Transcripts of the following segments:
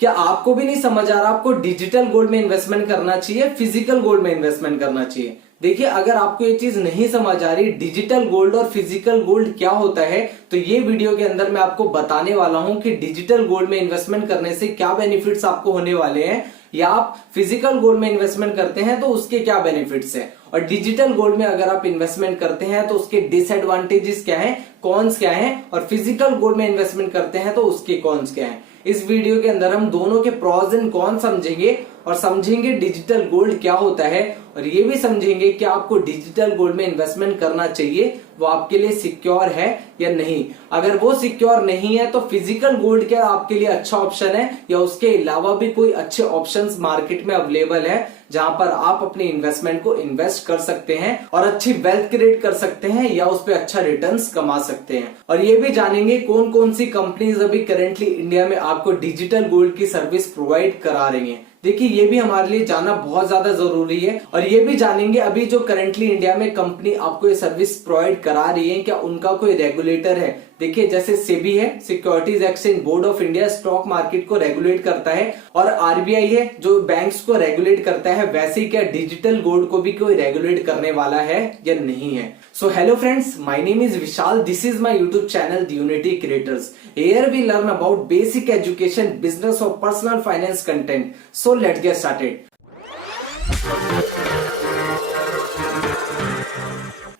क्या आपको भी नहीं समझ आ रहा आपको डिजिटल गोल्ड में इन्वेस्टमेंट करना चाहिए, फिजिकल गोल्ड में इन्वेस्टमेंट करना चाहिए? देखिए, अगर आपको ये चीज नहीं समझ आ रही डिजिटल गोल्ड और फिजिकल गोल्ड क्या होता है, तो ये वीडियो के अंदर मैं आपको बताने वाला हूं कि डिजिटल गोल्ड में इन्वेस्टमेंट करने से क्या बेनिफिट्स आपको होने वाले हैं, या आप फिजिकल गोल्ड में इन्वेस्टमेंट करते हैं तो उसके क्या बेनिफिट्स हैं, और डिजिटल गोल्ड में अगर आप इन्वेस्टमेंट करते हैं तो उसके डिसएडवांटेजेस क्या हैं, कॉन्स क्या हैं, और फिजिकल गोल्ड में इन्वेस्टमेंट करते हैं तो उसके कॉन्स क्या हैं। इस वीडियो के अंदर हम दोनों के प्रॉस एंड कॉन्स समझेंगे और समझेंगे डिजिटल गोल्ड क्या होता है, और ये भी समझेंगे कि आपको डिजिटल गोल्ड में इन्वेस्टमेंट करना चाहिए, वो आपके लिए सिक्योर है या नहीं। अगर वो सिक्योर नहीं है तो फिजिकल गोल्ड क्या आपके लिए अच्छा ऑप्शन है, या उसके अलावा भी कोई अच्छे ऑप्शंस मार्केट में अवेलेबल है जहां पर आप अपने इन्वेस्टमेंट को इन्वेस्ट कर सकते हैं और अच्छी वेल्थ क्रिएट कर सकते हैं, या उस पर अच्छा रिटर्न्स कमा सकते हैं। और ये भी जानेंगे कौन कौन सी कंपनीज अभी करेंटली इंडिया में आपको डिजिटल गोल्ड की सर्विस प्रोवाइड करा रही हैं। देखिए, ये भी हमारे लिए जानना बहुत ज्यादा जरूरी है, और ये भी जानेंगे अभी जो करेंटली इंडिया में कंपनी आपको ये सर्विस प्रोवाइड करा रही है, क्या उनका कोई रेगुलेटर है। देखिए, जैसे सेबी है, securities exchange board of India, stock market को रेगुलेट करता है, और आरबीआई है जो बैंक्स को रेगुलेट करता है, वैसे ही क्या डिजिटल गोल्ड को भी कोई रेगुलेट करने वाला है या नहीं है। So hello friends, my name is Vishal, this is my YouTube channel the unity creators. Here we learn about basic education, business or personal finance content. So let's get started.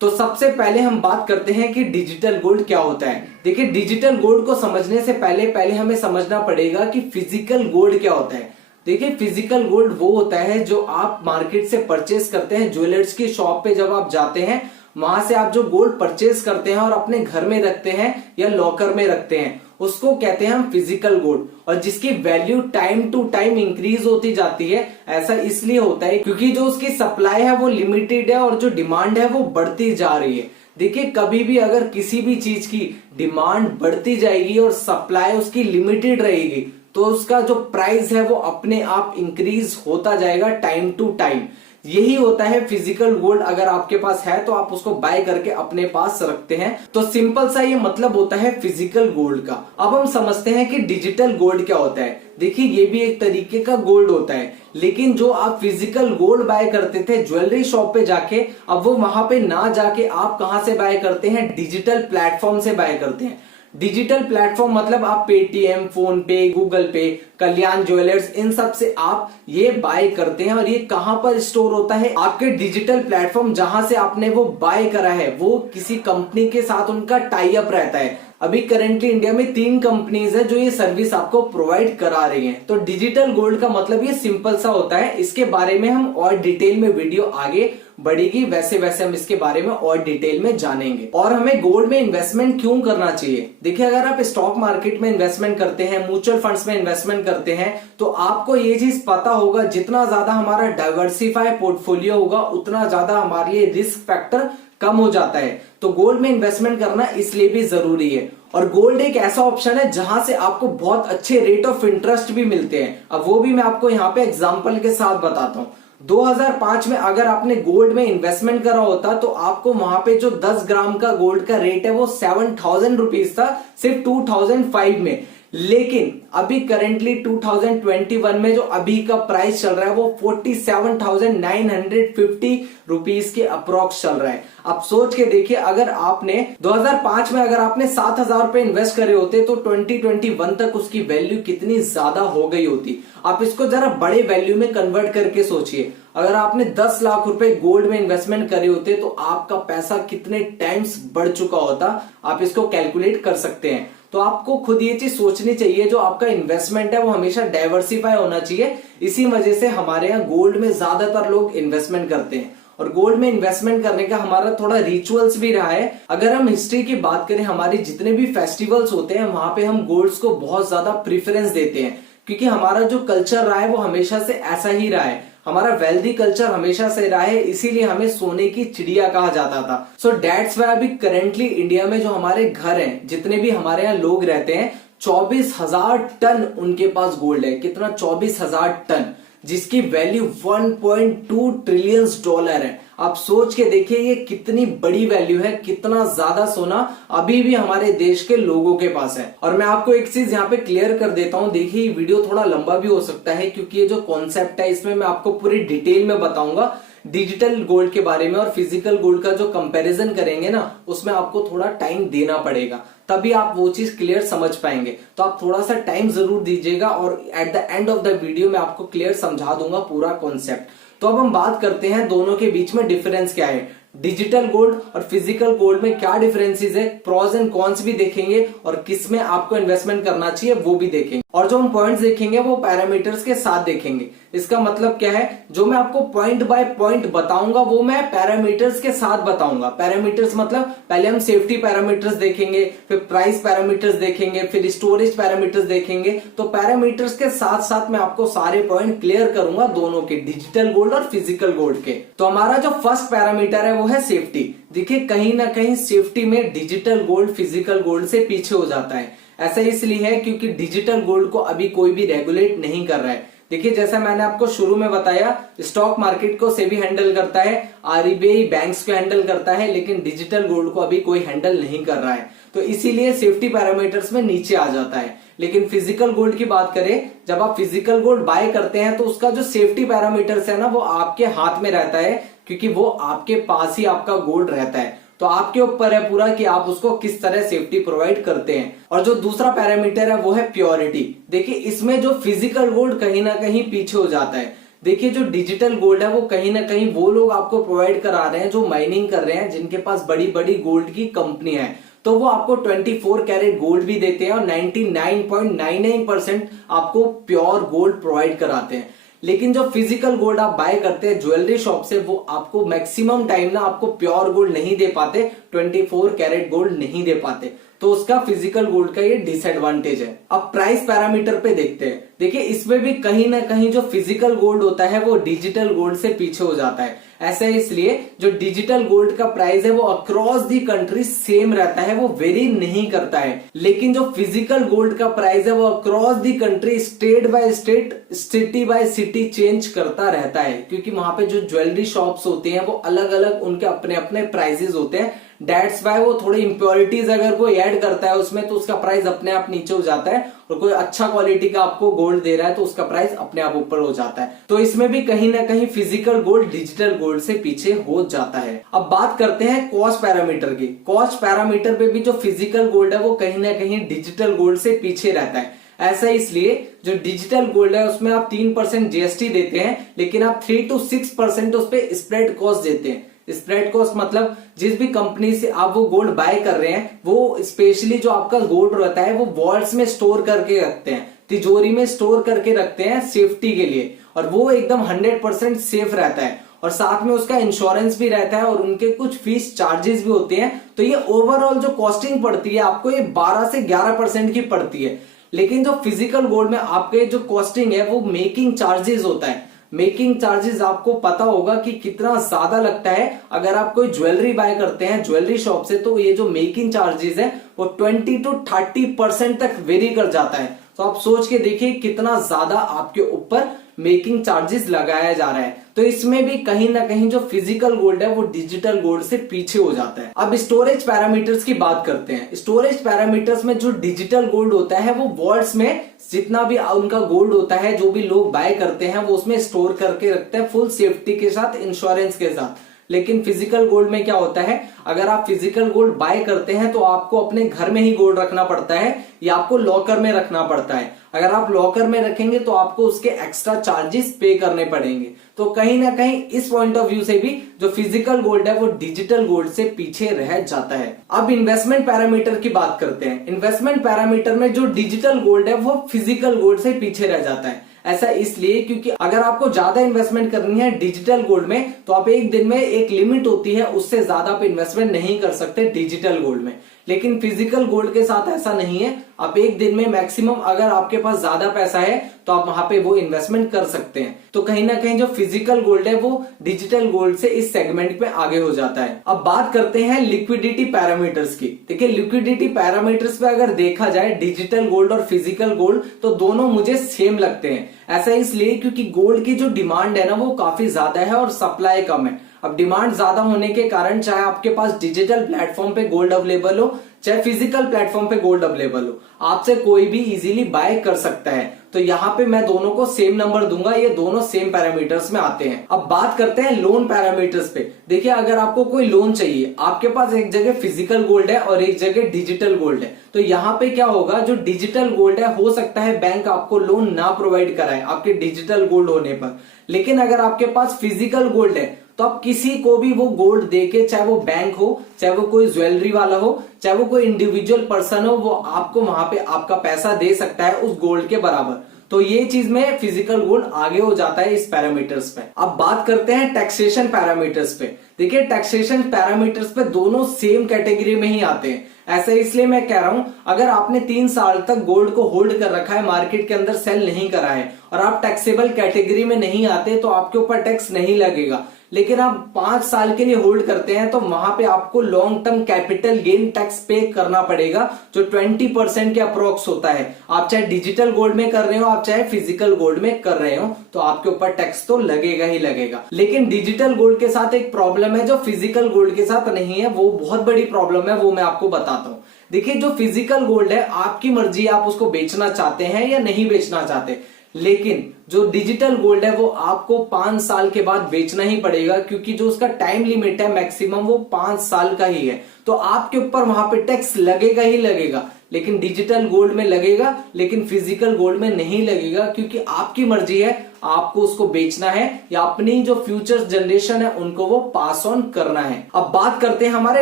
तो सबसे पहले हम बात करते हैं कि डिजिटल गोल्ड क्या होता है। देखिए, डिजिटल गोल्ड को समझने से पहले हमें समझना पड़ेगा कि फिजिकल गोल्ड क्या होता है। देखिए, फिजिकल गोल्ड वो होता है जो आप मार्केट से परचेस करते हैं, ज्वेलर्स की शॉप पे जब आप जाते हैं, वहां से आप जो गोल्ड परचेस करते हैं और अपने घर में रखते हैं या लॉकर में रखते हैं, उसको कहते हैं हम फिजिकल गोल्ड, और जिसकी value time to time increase होती जाती है। ऐसा इसलिए होता है क्योंकि जो उसकी सप्लाई है वो लिमिटेड है और जो डिमांड है वो बढ़ती जा रही है। देखिए, कभी भी अगर किसी भी चीज की डिमांड बढ़ती जाएगी और सप्लाई उसकी लिमिटेड रहेगी, तो उसका जो प्राइस है वो अपने आप इंक्रीज होता जाएगा टाइम टू टाइम। यही होता है फिजिकल गोल्ड। अगर आपके पास है तो आप उसको बाय करके अपने पास रखते हैं, तो सिंपल सा ये मतलब होता है फिजिकल गोल्ड का। अब हम समझते हैं कि डिजिटल गोल्ड क्या होता है। देखिए, ये भी एक तरीके का गोल्ड होता है, लेकिन जो आप फिजिकल गोल्ड बाय करते थे ज्वेलरी शॉप पे जाके, अब वो वहां पे ना जाके आप कहां से बाय करते हैं, डिजिटल प्लेटफॉर्म से बाय करते हैं। डिजिटल प्लेटफॉर्म मतलब आप पेटीएम, फोन पे, गूगल पे, कल्याण ज्वेलर्स, इन सब से आप ये बाय करते हैं। और ये कहां पर स्टोर होता है, आपके डिजिटल प्लेटफॉर्म जहां से आपने वो बाय करा है, वो किसी कंपनी के साथ उनका टाई अप रहता है। अभी करेंटली इंडिया में 3 कंपनीज है जो ये सर्विस आपको प्रोवाइड करा रही हैं। तो डिजिटल गोल्ड का मतलब ये सिंपल सा होता है। इसके बारे में हम और डिटेल में वीडियो आगे बढ़ेगी, वैसे वैसे हम इसके बारे में और डिटेल में जानेंगे। और हमें गोल्ड में इन्वेस्टमेंट क्यों करना चाहिए। देखिए, अगर आप स्टॉक मार्केट में इन्वेस्टमेंट करते हैं, म्यूचुअल फंड्स में इन्वेस्टमेंट करते हैं, तो आपको ये चीज पता होगा जितना ज्यादा हमारा डाइवर्सिफाई पोर्टफोलियो होगा उतना ज्यादा हमारे लिए रिस्क फैक्टर कम हो जाता है। तो गोल्ड में इन्वेस्टमेंट करना इसलिए भी जरूरी है। और गोल्ड एक ऐसा ऑप्शन है जहां से आपको बहुत अच्छे रेट ऑफ इंटरेस्ट भी मिलते हैं। अब वो भी मैं आपको यहाँ पे एग्जांपल के साथ बताता हूँ। 2005 में अगर आपने गोल्ड में इन्वेस्टमेंट करा होता तो आपको वहां पे जो 10 ग्राम का गोल्ड का रेट है वो 7000 रुपीज था, सिर्फ 2005 में। लेकिन अभी करेंटली 2021 में जो अभी का प्राइस चल रहा है वो 47,950 रुपीज के अप्रोक्स चल रहा है। आप सोच के देखिए, अगर आपने 2005 में अगर आपने 7,000 रुपए इन्वेस्ट करे होते तो 2021 तक उसकी वैल्यू कितनी ज्यादा हो गई होती। आप इसको जरा बड़े वैल्यू में कन्वर्ट करके सोचिए। अगर आपने 10 लाख रुपए गोल्ड में इन्वेस्टमेंट करे होते तो आपका पैसा कितने टाइम्स बढ़ चुका होता, आप इसको कैलकुलेट कर सकते हैं। तो आपको खुद ये चीज सोचनी चाहिए, जो आपका इन्वेस्टमेंट है वो हमेशा डाइवर्सिफाई होना चाहिए। इसी वजह से हमारे यहाँ गोल्ड में ज्यादातर लोग इन्वेस्टमेंट करते हैं। और गोल्ड में इन्वेस्टमेंट करने का हमारा थोड़ा रिचुअल्स भी रहा है। अगर हम हिस्ट्री की बात करें, हमारी जितने भी फेस्टिवल्स होते हैं वहां पे हम गोल्ड्स को बहुत ज्यादा प्रीफरेंस देते हैं, क्योंकि हमारा जो कल्चर रहा है वो हमेशा से ऐसा ही रहा है। हमारा वेल्दी कल्चर हमेशा से रहा है, इसीलिए हमें सोने की चिड़िया कहा जाता था। सो दैट्स व्हाई अभी करेंटली इंडिया में जो हमारे घर हैं, जितने भी हमारे यहाँ लोग रहते हैं, 24,000 टन उनके पास गोल्ड है। कितना? 24,000 टन। जिसकी वैल्यू 1.2 ट्रिलियन डॉलर है। आप सोच के देखिए ये कितनी बड़ी वैल्यू है, कितना ज्यादा सोना अभी भी हमारे देश के लोगों के पास है। और मैं आपको एक चीज यहाँ पे क्लियर कर देता हूँ, देखिए ये वीडियो थोड़ा लंबा भी हो सकता है क्योंकि ये जो कॉन्सेप्ट है इसमें मैं आपको पूरी डिटेल में बताऊंगा डिजिटल गोल्ड के बारे में, और फिजिकल गोल्ड का जो कंपैरिजन करेंगे ना उसमें आपको थोड़ा टाइम देना पड़ेगा, तभी आप वो चीज क्लियर समझ पाएंगे। तो आप थोड़ा सा टाइम जरूर दीजिएगा और at the end of the video मैं आपको क्लियर समझा दूंगा पूरा कॉन्सेप्ट। तो अब हम बात करते हैं दोनों के बीच में डिफरेंस क्या है, डिजिटल गोल्ड और फिजिकल गोल्ड में क्या डिफरेंसेस है, प्रॉस एंड कॉन्स भी देखेंगे और किस में आपको इन्वेस्टमेंट करना चाहिए वो भी देखेंगे। और जो हम पॉइंट्स देखेंगे वो पैरामीटर्स के साथ देखेंगे। इसका मतलब क्या है, जो मैं आपको पॉइंट बाय पॉइंट बताऊंगा वो मैं पैरामीटर्स के साथ बताऊंगा। पैरामीटर्स मतलब पहले हम सेफ्टी पैरामीटर्स देखेंगे, फिर प्राइस पैरामीटर्स देखेंगे, फिर स्टोरेज पैरामीटर्स देखेंगे। तो पैरामीटर्स के साथ साथ मैं आपको सारे पॉइंट क्लियर करूंगा दोनों के, डिजिटल गोल्ड और फिजिकल गोल्ड के। तो हमारा जो फर्स्ट पैरामीटर है वो है सेफ्टी। देखिए कहीं ना कहीं सेफ्टी में डिजिटल गोल्ड फिजिकल गोल्ड से पीछे हो जाता है। ऐसा इसलिए है क्योंकि डिजिटल गोल्ड को अभी कोई भी रेगुलेट नहीं कर रहा है। देखिए जैसा मैंने आपको शुरू में बताया, स्टॉक मार्केट को सेबी हैंडल करता है, आरबीआई बैंक्स को हैंडल करता है, लेकिन डिजिटल गोल्ड को अभी कोई हैंडल नहीं कर रहा है। तो इसीलिए सेफ्टी पैरामीटर्स में नीचे आ जाता है। लेकिन फिजिकल गोल्ड की बात करें, जब आप फिजिकल गोल्ड बाय करते हैं तो उसका जो सेफ्टी पैरामीटर्स है ना वो आपके हाथ में रहता है, क्योंकि वो आपके पास ही आपका गोल्ड रहता है। तो आपके ऊपर है पूरा कि आप उसको किस तरह सेफ्टी प्रोवाइड करते हैं। और जो दूसरा पैरामीटर है वो है प्योरिटी। देखिए इसमें जो फिजिकल गोल्ड कहीं ना कहीं पीछे हो जाता है। देखिए जो डिजिटल गोल्ड है वो कहीं ना कहीं वो लोग आपको प्रोवाइड करा रहे हैं जो माइनिंग कर रहे हैं, जिनके पास बड़ी बड़ी गोल्ड की कंपनी है। तो वो आपको 24 कैरेट गोल्ड भी देते हैं और 99.99% आपको प्योर गोल्ड प्रोवाइड कराते हैं। लेकिन जो फिजिकल गोल्ड आप बाय करते हैं ज्वेलरी शॉप से, वो आपको मैक्सिमम टाइम ना आपको प्योर गोल्ड नहीं दे पाते, 24 कैरेट गोल्ड नहीं दे पाते। तो उसका फिजिकल गोल्ड का ये डिसएडवांटेज है। अब प्राइस पैरामीटर पे देखते हैं। देखिए इसमें भी कहीं ना कहीं जो फिजिकल गोल्ड होता है वो डिजिटल गोल्ड से पीछे हो जाता है। ऐसा इसलिए जो डिजिटल गोल्ड का प्राइस है वो अक्रॉस दी कंट्री सेम रहता है, वो वेरी नहीं करता है। लेकिन जो फिजिकल गोल्ड का प्राइस है वो across the country state by state, city bye city change करता रहता है, क्योंकि वहां पे जो ज्वेलरी शॉप्स होते हैं वो अलग अलग उनके अपने अपने प्राइसेस होते हैं। डेट्स बाय वो थोड़ी इंप्योरिटीज अगर कोई ऐड करता है उसमें तो उसका प्राइस अपने आप नीचे हो जाता है, और कोई अच्छा क्वालिटी का आपको गोल्ड दे रहा है तो उसका प्राइस अपने आप ऊपर हो जाता है। तो इसमें भी कहीं ना कहीं फिजिकल गोल्ड डिजिटल गोल्ड से पीछे हो जाता है। अब बात करते हैं कॉस्ट पैरामीटर की। कॉस्ट पैरामीटर पे भी जो फिजिकल गोल्ड है वो कहीं ना कहीं डिजिटल गोल्ड से पीछे रहता है। ऐसा इसलिए जो डिजिटल गोल्ड है उसमें आप 3% जीएसटी देते हैं, लेकिन आप 3 to 6% उस पे स्प्रेड कॉस्ट देते हैं। स्प्रेड कॉस्ट मतलब जिस भी कंपनी से आप वो गोल्ड बाय कर रहे हैं वो स्पेशली जो आपका गोल्ड रहता है वो वॉल्ट्स में स्टोर करके रखते हैं, तिजोरी में स्टोर करके रखते हैं सेफ्टी के लिए, और वो एकदम 100% सेफ रहता है। और साथ में उसका इंश्योरेंस भी रहता है और उनके कुछ फीस चार्जेस भी होते हैं। तो ये ओवरऑल जो कॉस्टिंग पड़ती है आपको ये 12 से 11% की पड़ती है। लेकिन जो फिजिकल गोल्ड में आपके जो कॉस्टिंग है वो मेकिंग चार्जेस होता है। मेकिंग चार्जेस आपको पता होगा कि कितना ज्यादा लगता है। अगर आप कोई ज्वेलरी बाय करते हैं ज्वेलरी शॉप से तो ये जो मेकिंग चार्जेस है वो 20 to 30% तक वेरी कर जाता है। तो आप सोच के देखिए कितना ज्यादा आपके ऊपर मेकिंग चार्जेस लगाया जा रहा है। तो इसमें भी कहीं ना कहीं जो फिजिकल गोल्ड है वो डिजिटल गोल्ड से पीछे हो जाता है। अब स्टोरेज पैरामीटर्स की बात करते हैं। स्टोरेज पैरामीटर्स में जो डिजिटल गोल्ड होता है वो वॉल्ट्स में जितना भी उनका गोल्ड होता है जो भी लोग बाय करते हैं वो उसमें स्टोर करके रखते हैं फुल सेफ्टी के साथ, इंश्योरेंस के साथ। लेकिन फिजिकल गोल्ड में क्या होता है, अगर आप फिजिकल गोल्ड बाय करते हैं तो आपको अपने घर में ही गोल्ड रखना पड़ता है या आपको लॉकर में रखना पड़ता है। अगर आप लॉकर में रखेंगे तो आपको उसके एक्स्ट्रा चार्जेस पे करने पड़ेंगे। तो कहीं ना कहीं इस पॉइंट ऑफ व्यू से भी जो फिजिकल गोल्ड है वो डिजिटल गोल्ड से पीछे रह जाता है। अब इन्वेस्टमेंट पैरामीटर की बात करते हैं। इन्वेस्टमेंट पैरामीटर में जो डिजिटल गोल्ड है वो फिजिकल गोल्ड से पीछे रह जाता है। ऐसा इसलिए क्योंकि अगर आपको ज्यादा इन्वेस्टमेंट करनी है डिजिटल गोल्ड में तो आप एक दिन में एक लिमिट होती है, उससे ज्यादा आप इन्वेस्टमेंट नहीं कर सकते डिजिटल गोल्ड में। लेकिन फिजिकल गोल्ड के साथ ऐसा नहीं है। आप एक दिन में मैक्सिमम अगर आपके पास ज्यादा पैसा है तो आप वहां पे वो इन्वेस्टमेंट कर सकते हैं। तो कहीं ना कहीं जो फिजिकल गोल्ड है वो डिजिटल गोल्ड से इस सेगमेंट में आगे हो जाता है। अब बात करते हैं लिक्विडिटी पैरामीटर्स की। देखिए लिक्विडिटी पैरामीटर्स पे अगर देखा जाए डिजिटल गोल्ड और फिजिकल गोल्ड तो दोनों मुझे सेम लगते हैं। ऐसा इसलिए क्योंकि गोल्ड की जो डिमांड है ना वो काफी ज्यादा है और सप्लाई कम है। अब डिमांड ज्यादा होने के कारण चाहे आपके पास डिजिटल प्लेटफॉर्म पे गोल्ड अवेलेबल हो चाहे फिजिकल प्लेटफॉर्म पे गोल्ड अवेलेबल हो, आपसे कोई भी इजीली बाय कर सकता है। तो यहाँ पे मैं दोनों को सेम नंबर दूंगा, ये दोनों सेम पैरामीटर्स में आते हैं। अब बात करते हैं लोन पैरामीटर्स पे। देखिए अगर आपको कोई लोन चाहिए, आपके पास एक जगह फिजिकल गोल्ड है और एक जगह डिजिटल गोल्ड है, तो यहाँ पे क्या होगा, जो डिजिटल गोल्ड है हो सकता है बैंक आपको लोन ना प्रोवाइड कराए आपके डिजिटल गोल्ड होने पर, लेकिन अगर आपके पास फिजिकल गोल्ड है तो आप किसी को भी वो गोल्ड देके, चाहे वो बैंक हो चाहे वो कोई ज्वेलरी वाला हो चाहे वो कोई इंडिविजुअल पर्सन हो, वो आपको वहां पे आपका पैसा दे सकता है उस गोल्ड के बराबर। तो ये चीज में फिजिकल गोल्ड आगे हो जाता है इस पैरामीटर्स पे। अब बात करते हैं टैक्सेशन पैरामीटर्स पे। देखिए टैक्सेशन पैरामीटर्स पे दोनों सेम कैटेगरी में ही आते हैं। ऐसा इसलिए मैं कह रहा हूं, अगर आपने 3 साल तक गोल्ड को होल्ड कर रखा है, मार्केट के अंदर सेल नहीं करा है और आप टैक्सेबल कैटेगरी में नहीं आते तो आपके ऊपर टैक्स नहीं लगेगा। लेकिन आप 5 साल के लिए होल्ड करते हैं तो वहां पे आपको long term capital gain tax पे करना पड़ेगा, जो 20% के अप्रोक्स होता है। आप चाहे डिजिटल गोल्ड में कर रहे हो आप चाहे फिजिकल गोल्ड में कर रहे हो, तो आपके ऊपर टैक्स तो लगेगा ही लगेगा। लेकिन डिजिटल गोल्ड के साथ एक प्रॉब्लम है जो फिजिकल गोल्ड के साथ नहीं है, वो बहुत बड़ी प्रॉब्लम है, वो मैं आपको बताता हूं। देखिए जो फिजिकल गोल्ड है आपकी मर्जी, आप उसको बेचना चाहते हैं या नहीं बेचना चाहते, लेकिन जो डिजिटल गोल्ड है वो आपको 5 साल के बाद बेचना ही पड़ेगा, क्योंकि जो उसका टाइम लिमिट है मैक्सिमम वो 5 साल का ही है। तो आपके ऊपर वहां पे टैक्स लगेगा ही लगेगा, लेकिन डिजिटल गोल्ड में लगेगा लेकिन फिजिकल गोल्ड में नहीं लगेगा, क्योंकि आपकी मर्जी है आपको उसको बेचना है या अपनी जो फ्यूचर जनरेशन है उनको वो पास ऑन करना है। अब बात करते हैं हमारे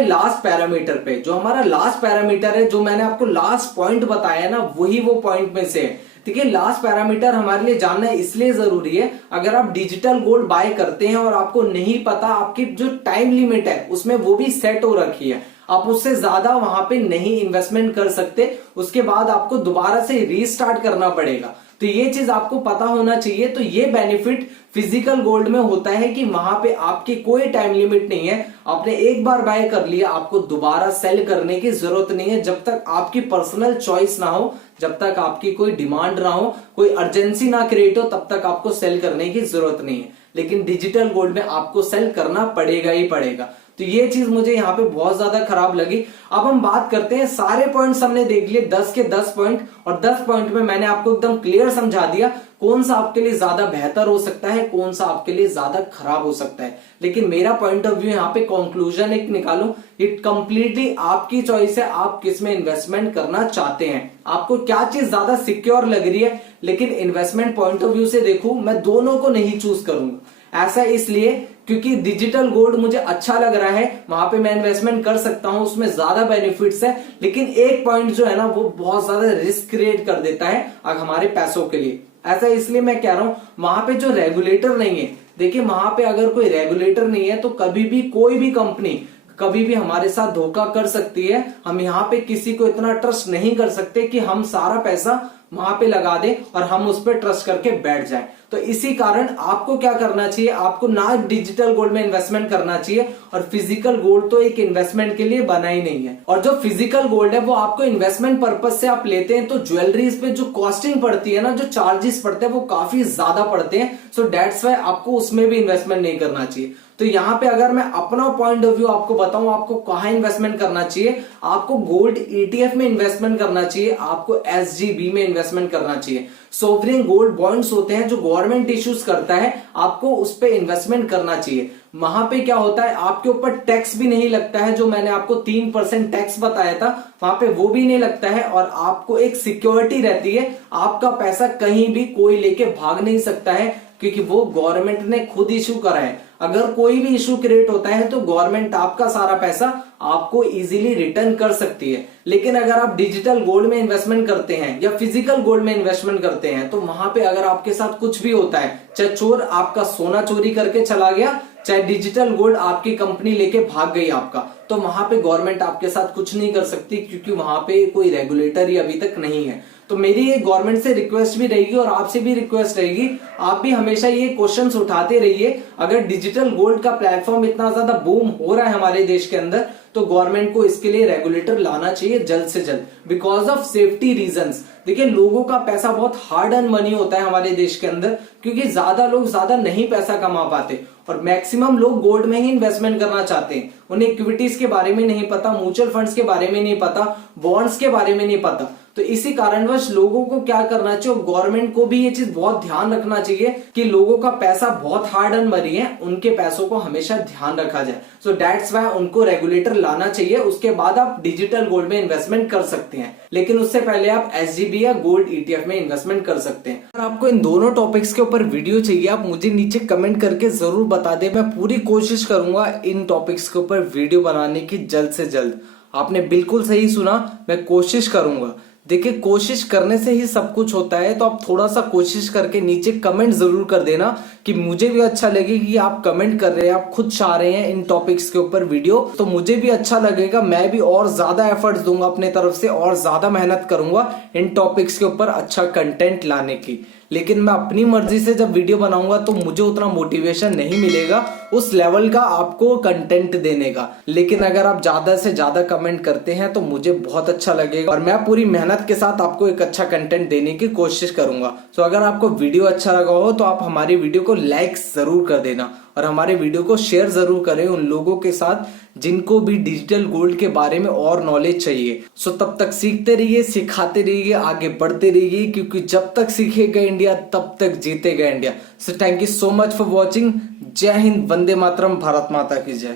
लास्ट पैरामीटर पे। जो हमारा लास्ट पैरामीटर है, जो मैंने आपको लास्ट पॉइंट बताया ना, वही वो पॉइंट में से है। देखिए लास्ट पैरामीटर हमारे लिए जानना इसलिए जरूरी है, अगर आप डिजिटल गोल्ड बाय करते हैं और आपको नहीं पता आपकी जो टाइम लिमिट है उसमें वो भी सेट हो रखी है, आप उससे ज्यादा वहां पे नहीं इन्वेस्टमेंट कर सकते, उसके बाद आपको दोबारा से रीस्टार्ट करना पड़ेगा। तो ये चीज आपको पता होना चाहिए। तो ये बेनिफिट फिजिकल गोल्ड में होता है कि वहां पे आपकी कोई टाइम लिमिट नहीं है, आपने एक बार बाय कर लिया, आपको दोबारा सेल करने की जरूरत नहीं है, जब तक आपकी पर्सनल चॉइस ना हो, जब तक आपकी कोई डिमांड ना हो, कोई अर्जेंसी ना क्रिएट हो, तब तक आपको सेल करने की जरूरत नहीं है। लेकिन डिजिटल गोल्ड में आपको सेल करना पड़ेगा ही पड़ेगा। तो ये चीज मुझे यहाँ पे बहुत ज्यादा खराब लगी। अब हम बात करते हैं, सारे पॉइंट्स हमने देख लिए, 10 के 10 पॉइंट, और 10 पॉइंट में मैंने आपको एकदम क्लियर समझा दिया कौन सा आपके लिए ज्यादा बेहतर हो सकता है, कौन सा आपके लिए ज्यादा खराब हो सकता है। लेकिन मेरा पॉइंट ऑफ व्यू यहाँ पे कंक्लूजन एक निकालूं, इट कंप्लीटली आपकी चॉइस है, आप किस में इन्वेस्टमेंट करना चाहते हैं, आपको क्या चीज ज्यादा सिक्योर लग रही है। लेकिन इन्वेस्टमेंट पॉइंट ऑफ व्यू से देखूं, मैं दोनों को नहीं चूज करूंगा। ऐसा इसलिए क्योंकि डिजिटल गोल्ड मुझे अच्छा लग रहा है, वहां पे मैं इन्वेस्टमेंट कर सकता हूं, उसमें ज्यादा बेनिफिट्स है, लेकिन एक पॉइंट जो है ना वो बहुत ज्यादा रिस्क क्रिएट कर देता है हमारे पैसों के लिए। ऐसा इसलिए मैं कह रहा हूं, वहां पे जो रेगुलेटर नहीं है, देखिए वहां पे अगर कोई रेगुलेटर नहीं है तो कभी भी कोई भी कंपनी कभी भी हमारे साथ धोखा कर सकती है। हम यहाँ पे किसी को इतना ट्रस्ट नहीं कर सकते कि हम सारा पैसा वहां पे लगा दें और हम उस पर ट्रस्ट करके बैठ जाएं। तो इसी कारण आपको क्या करना चाहिए, आपको ना डिजिटल गोल्ड में इन्वेस्टमेंट करना चाहिए, और फिजिकल गोल्ड तो एक इन्वेस्टमेंट के लिए बना ही नहीं है। और जो फिजिकल गोल्ड है वो आपको इन्वेस्टमेंट पर्पज से आप लेते हैं तो ज्वेलरीज पे जो कॉस्टिंग पड़ती है ना, जो चार्जेस पड़ते हैं वो काफी ज्यादा पड़ते हैं। सो दैट्स वाई आपको उसमें भी इन्वेस्टमेंट नहीं करना चाहिए। तो यहाँ पे अगर मैं अपना पॉइंट ऑफ व्यू आपको बताऊं, आपको कहाँ इन्वेस्टमेंट करना चाहिए, आपको गोल्ड ETF में इन्वेस्टमेंट करना चाहिए, आपको SGB में इन्वेस्टमेंट करना चाहिए। सोवरेन गोल्ड बॉन्ड्स होते हैं जो गवर्नमेंट इश्यूज करता है, आपको उस पे इन्वेस्टमेंट करना चाहिए। वहां पे क्या होता है, आपके ऊपर टैक्स भी नहीं लगता है, जो मैंने आपको 3% टैक्स बताया था वहां पे वो भी नहीं लगता है, और आपको एक सिक्योरिटी रहती है, आपका पैसा कहीं भी कोई लेके भाग नहीं सकता है, क्योंकि वो गवर्नमेंट ने खुद इशू करा है। अगर कोई भी इशू क्रिएट होता है तो गवर्नमेंट आपका सारा पैसा आपको इजीली रिटर्न कर सकती है। लेकिन अगर आप डिजिटल गोल्ड में इन्वेस्टमेंट करते हैं या फिजिकल गोल्ड में इन्वेस्टमेंट करते हैं, तो वहां पे अगर आपके साथ कुछ भी होता है, चाहे चोर आपका सोना चोरी करके चला गया, चाहे डिजिटल गोल्ड आपकी कंपनी लेके भाग गई आपका, तो वहां पे गवर्नमेंट आपके साथ कुछ नहीं कर सकती, क्योंकि वहां पे कोई रेगुलेटर ही अभी तक नहीं है। तो मेरी ये गवर्नमेंट से रिक्वेस्ट भी रहेगी और आपसे भी रिक्वेस्ट रहेगी, आप भी हमेशा ये क्वेश्चंस उठाते रहिए। अगर डिजिटल गोल्ड का प्लेटफॉर्म इतना ज्यादा बूम हो रहा है हमारे देश के अंदर, तो गवर्नमेंट को इसके लिए रेगुलेटर लाना चाहिए जल्द से जल्द, बिकॉज ऑफ सेफ्टी रीजंस। देखिए, लोगों का पैसा बहुत हार्ड अर्न मनी होता है हमारे देश के अंदर, क्योंकि ज्यादा लोग ज्यादा नहीं पैसा कमा पाते और मैक्सिमम लोग गोल्ड में ही इन्वेस्टमेंट करना चाहते हैं। उन्हें इक्विटीज के बारे में नहीं पता, म्यूचुअल फंड्स के बारे में नहीं पता, बॉन्ड्स के बारे में नहीं पता। तो इसी कारणवश लोगों को क्या करना चाहिए, गवर्नमेंट को भी ये चीज बहुत ध्यान रखना चाहिए कि लोगों का पैसा बहुत हार्ड अर्न मनी है, उनके पैसों को हमेशा ध्यान रखा जाए। सो दैट्स व्हाई उनको रेगुलेटर लाना चाहिए। उसके बाद आप डिजिटल गोल्ड में इन्वेस्टमेंट कर सकते हैं, लेकिन उससे पहले आप SGB या गोल्ड ETF में इन्वेस्टमेंट कर सकते हैं। अगर आपको इन दोनों टॉपिक्स के ऊपर वीडियो चाहिए, आप मुझे नीचे कमेंट करके जरूर बता दें। मैं पूरी कोशिश करूंगा इन टॉपिक्स के ऊपर वीडियो बनाने की जल्द से जल्द। आपने बिल्कुल सही सुना, मैं कोशिश करूंगा। देखिए, कोशिश करने से ही सब कुछ होता है, तो आप थोड़ा सा कोशिश करके नीचे कमेंट जरूर कर देना कि मुझे भी अच्छा लगे कि आप कमेंट कर रहे हैं, आप खुद चाह रहे हैं इन टॉपिक्स के ऊपर वीडियो, तो मुझे भी अच्छा लगेगा। मैं भी और ज्यादा एफर्ट्स दूंगा अपने तरफ से और ज्यादा मेहनत करूंगा इन टॉपिक्स के ऊपर अच्छा कंटेंट लाने की। लेकिन मैं अपनी मर्जी से जब वीडियो बनाऊंगा तो मुझे उतना मोटिवेशन नहीं मिलेगा उस लेवल का आपको कंटेंट देने का। लेकिन अगर आप ज्यादा से ज्यादा कमेंट करते हैं तो मुझे बहुत अच्छा लगेगा और मैं पूरी मेहनत के साथ आपको एक अच्छा कंटेंट देने की कोशिश करूंगा। तो अगर आपको वीडियो अच्छा लगा हो तो आप हमारी वीडियो को लाइक जरूर कर देना और हमारे वीडियो को शेयर जरूर करें उन लोगों के साथ जिनको भी डिजिटल गोल्ड के बारे में और नॉलेज चाहिए। सो तब तक सीखते रहिए, सिखाते रहिए, आगे बढ़ते रहिए, क्योंकि जब तक सीखेगा इंडिया तब तक जीतेगा India. So thank you so much for watching. जय हिंद, वंदे मातरम, भारत माता की जय।